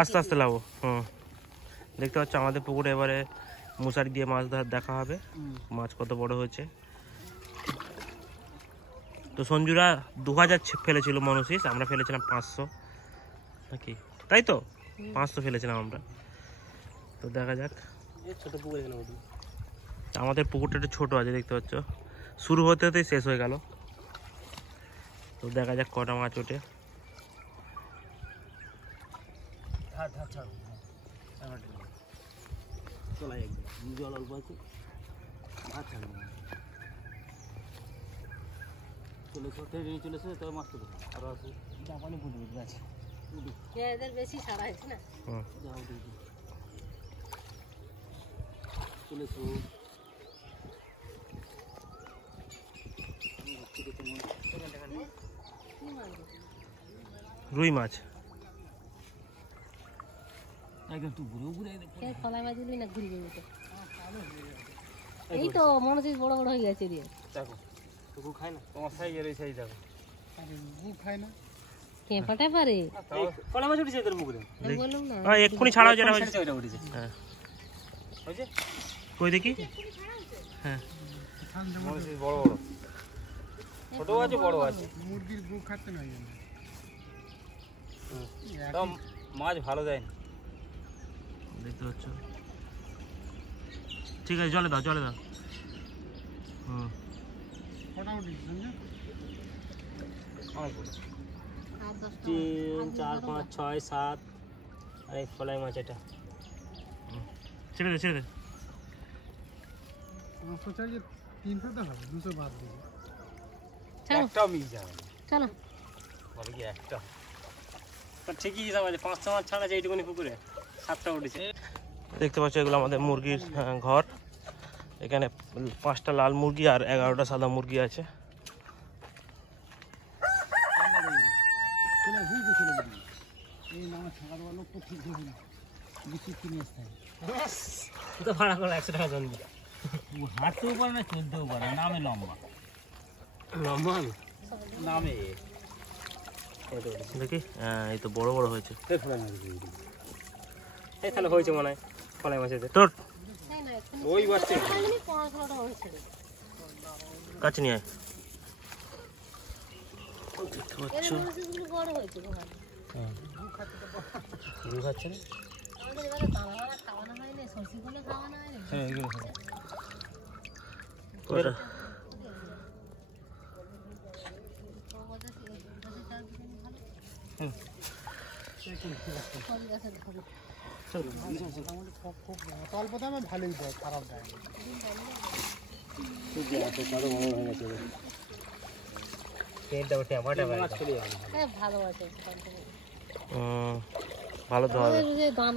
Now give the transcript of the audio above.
আস্তে আস্তে লাবো। দেখতে পাচ্ছ আমাদের পুকুরে এবারে মশারি দিয়ে মাছ ধর দেখা হবে, মাছ কত বড় হয়েছে। তো সঞ্জুরা 2000 ফেলেছিল মনসিস, আমরা ফেলেছিলাম 500 নাকি, তাই তো 500 ফেলেছিলাম আমরা। তো দেখা যাক, ছোট পুকুর আমাদের পুকুরটা একটু ছোট আছে দেখতে পাচ্ছ, শুরু হতে হতেই শেষ হয়ে গেল। তো দেখা যাক কটা মাছ ওঠে। জল অল্প আছে, চলেছে তবে মাছ তুলে আরো আছে, জাপানি পুকুর আছে এদের বেশি সারা হয়েছে না। যাও দেখি চলেছো রুই মাছ। এই তো মনে হচ্ছে বড় বড় হয়ে গেছে রে। দেখো টুকু খায় না, তোমার সাইজ এর সাইজ দেখো, খায় না কেঁপাটা পারে। কলা মাছ উঠেছে এদের মুখে, বললাম না হ্যাঁ এক্ষুনি ছাড়া যেটা হয়েছে ওইটা উঠেছে। হ্যাঁ হয়েছে কই দেখি। হ্যাঁ বড় বড় ছোট আছে বড় আছে, মুরগির গু খাচ্ছে না একদম মাছ ভালো দেয় না। দেখতে পাচ্ছ, ঠিক আছে জলে দাও জলে দাও। মোটামুটি অনেক বড়, 3 4 5 6 7 আর এই ফলাই মাছ এটা। ছেড়ে দে ছেড়ে দে। 500 চাই যে 300 তো হবে, 200 বাদ দিবি। একটাও মিস যাবে না, চলো বলে কি একটা তো ঠিকই হিসাব আছে, 500 মাছ ছাড়া আছে এইটুকুনি পুকুরে 7টা উঠেছে। দেখতে পাচ্ছ এগুলো আমাদের মুরগির ঘর, এখানে 5টা লাল মুরগি আর 11টা সাদা মুরগি আছে। তো ভাড়া করে 100 টাকা জন্ম হাঁটতেও পারে না চলতেও পারে, নামে লম্বা লম্বা নামে দেখি। এই তো বড় বড় হয়েছে। এই তাহলে হয়েছে মনে হয় ফলাই মাছের তোর ওই বাচ্চা কাছে নিয়ে আয়। দেখতে পাচ্ছ বড় হয়েছে গরু খাচ্ছে না, আমাদের এবারে দানা খাওয়ানো হয়নি, সরষে গুলো খাওয়ানো হয়নি। হ্যাঁ এগুলো ওটা অল্প দামে ভালোই দেয়, খারাপ দেয় ভালো আছে ভালো তো হবে। দানা